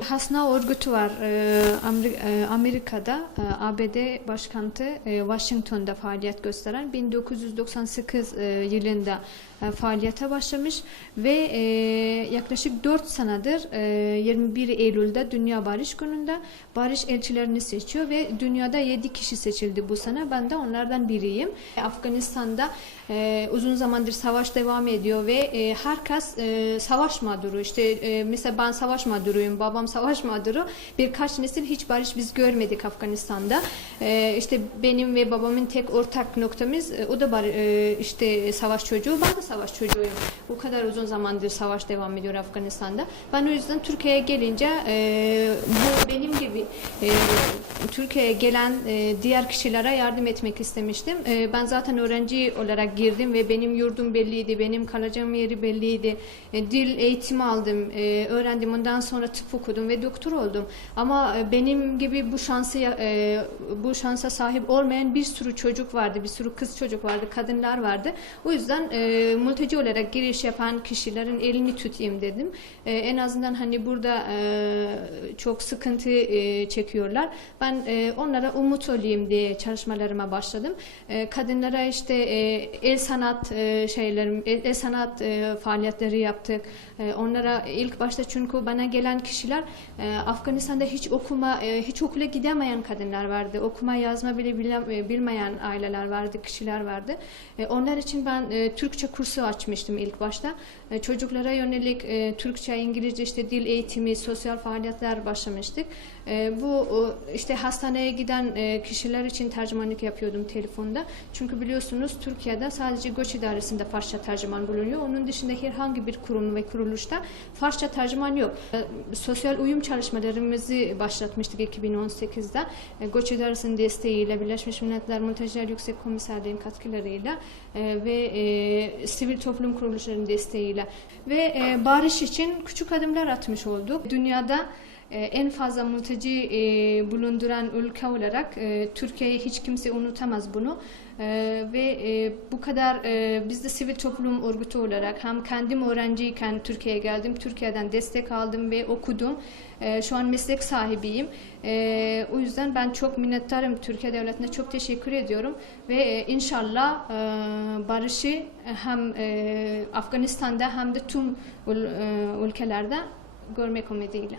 Hasna örgütü var e, e, Amerika'da e, ABD başkenti Washington'da faaliyet gösteren 1998 e, yılında faaliyete başlamış ve yaklaşık 4 senedir e, 21 Eylül'de Dünya Barış Günü'nde barış elçilerini seçiyor ve dünyada 7 kişi seçildi bu sene. Ben de onlardan biriyim. Afganistan'da uzun zamandır savaş devam ediyor ve herkes savaş mağduru. İşte mesela ben savaş mağduruyum, babam savaş mağduru. Birkaç nesil hiç barış biz görmedik Afganistan'da. E, işte benim ve babamın tek ortak noktamız e, o da bar, e, işte savaş çocuğu. Ben de savaş çocuğuyum. Bu kadar uzun zamandır savaş devam ediyor Afganistan'da. Ben o yüzden Türkiye'ye gelince e, bu benim gibi e, Türkiye'ye gelen e, diğer kişilere yardım etmek istemiştim. E, ben zaten öğrenci olarak girdim ve benim yurdum belliydi, benim kalacağım yeri belliydi. E, dil eğitimi aldım, e, öğrendim. Ondan sonra tıp okudum ve doktor oldum. Ama e, benim gibi bu şansı e, bu şansa sahip olmayan bir sürü çocuk vardı, bir sürü kız çocuk vardı, kadınlar vardı. O yüzden e, mülteci olarak giriş yapan kişilerin elini tutayım dedim. En azından hani burada çok sıkıntı çekiyorlar. Ben onlara umut olayım diye çalışmalarıma başladım. Kadınlara işte el sanat şeylerim, el, sanat faaliyetleri yaptık. Onlara ilk başta çünkü bana gelen kişiler e, Afganistan'da hiç okuma, e, hiç okula gidemeyen kadınlar vardı. Okuma yazma bile bile- e, bilmeyen aileler vardı, kişiler vardı. E, onlar için ben e, Türkçe kursu açmıştım ilk başta. E, çocuklara yönelik e, Türkçe, İngilizce işte dil eğitimi, sosyal faaliyetler başlamıştık. E, bu o, işte hastaneye giden e, kişiler için tercümanlık yapıyordum telefonda. Çünkü biliyorsunuz Türkiye'de sadece göç idaresinde Farsça tercüman bulunuyor. Onun dışında herhangi bir kurum ve kuruluşta Farsça tercüman yok. E, sosyal uyum çalışmalarımızı başlatmıştık 2018'de. E, göç idaresinin desteğiyle Birleşmiş Milletler Mülteciler Yüksek Komiserliği'nin katkılarıyla e, ve e, sivil toplum kuruluşlarının desteğiyle ve barış için küçük adımlar atmış olduk. Dünyada en fazla mülteci e, bulunduran ülke olarak e, Türkiye'yi hiç kimse unutamaz bunu. E, ve e, bu kadar biz de sivil toplum örgütü olarak hem kendim öğrenciyken Türkiye'ye geldim, Türkiye'den destek aldım ve okudum. E, şu an meslek sahibiyim. O yüzden ben çok minnettarım Türkiye Devleti'ne çok teşekkür ediyorum ve inşallah barışı hem Afganistan'da hem de tüm ül- ülkelerde görmek ümidiyle.